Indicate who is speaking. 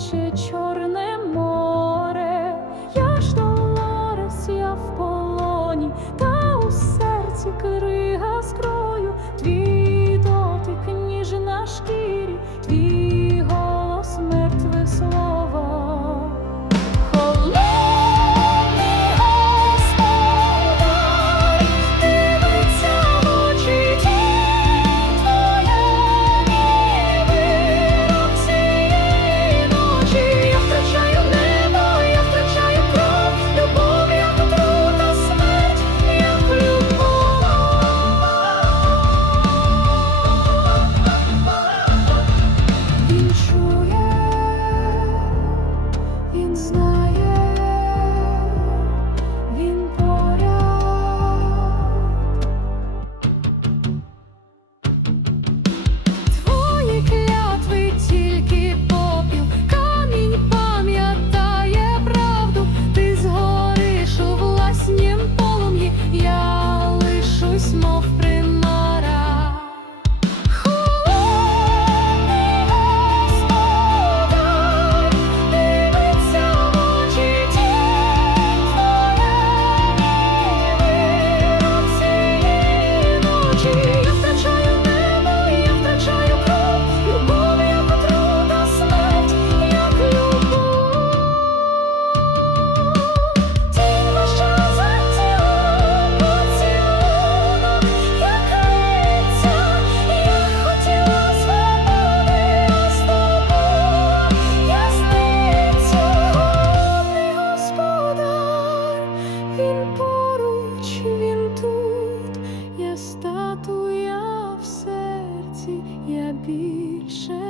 Speaker 1: наче чорне море, я ж долорес, я в полоні, та у серці крига скрою, твій дотик ніжна шкіра. він поруч, він тут, я статуя в я більше.